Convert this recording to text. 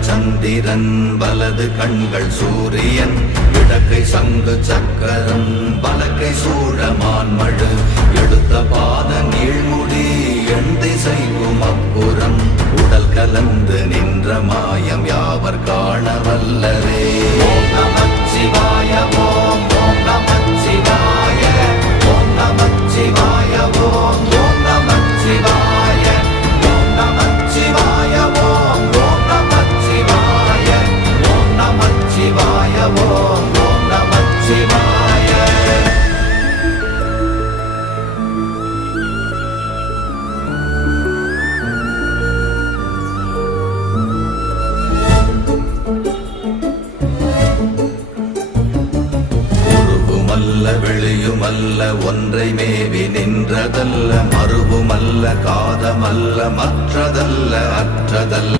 சந்திரன் வலது கண்கள் சூரியன் இடக்கை சங்கு சக்கரம் பலக்கை சூழமான்மழு எடுத்த பாத நீழ்முடி எண் திசைவும் அப்புறம் உடல் கலந்து நின்ற மாயம் யாவர் காண வல்லரே. ஓம் நமச்சிவாய ஓம் ஓம் நமச்சிவாய ஓம் நமச்சிவாய ஓம் ஓம் நமச்சிவாய ஓம் நமச்சிவாய ஓம் ஓம் நமச்சிவாய ஓம் நமச்சிவாய ஓம் ஓம் நமச்சிவாய. வெளியுமல்ல ஒன்றை மேவி நின்றதல்ல மறுவுமல்ல காதமல்ல மற்றதல்ல அற்றதல்ல